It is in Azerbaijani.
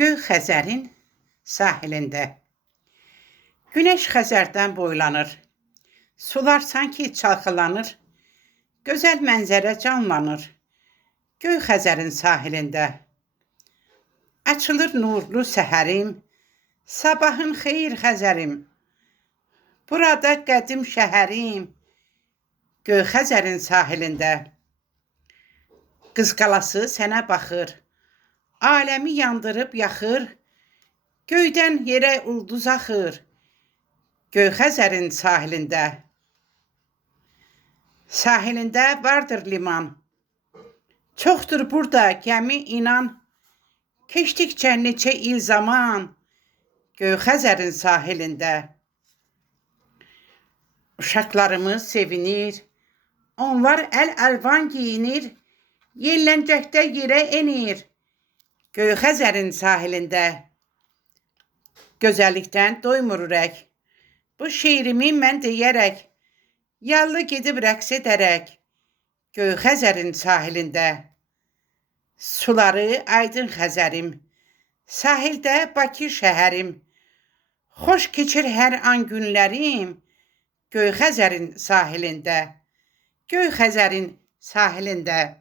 Göy Xəzərin sahilində. Günəş Xəzərdən boylanır. Sular sanki çalxalanır. Gözəl mənzərə canlanır. Göy Xəzərin sahilində. Açılır nurlu səhərim. Sabahın xeyir Xəzərim. Burada qədim şəhərim. Göy Xəzərin sahilində. Qız qalası sənə baxır. Aləmi yandırıb yaxır. Göydən yerə ulduz axır. Göy Xəzərin sahilində. Sahilində vardır liman. Çoxdur burada gəmi inan. Keçdikcə neçə il zaman. Göy Xəzərin sahilində. Uşaqlarımız sevinir. Onlar əl-əlvan giyinir. Yelləncəkdə yerə enir. Göy Xəzərin sahilində. Gözəllikdən doymur ürək. Bu şeirimi mən deyərək, yallı gedib rəqs edərək. Göy Xəzərin sahilində. Suları aydın Xəzərim. Sahildə Bakı şəhərim. Xoş keçir hər an günlərim. Göy Xəzərin sahilində. Göy Xəzərin sahilində.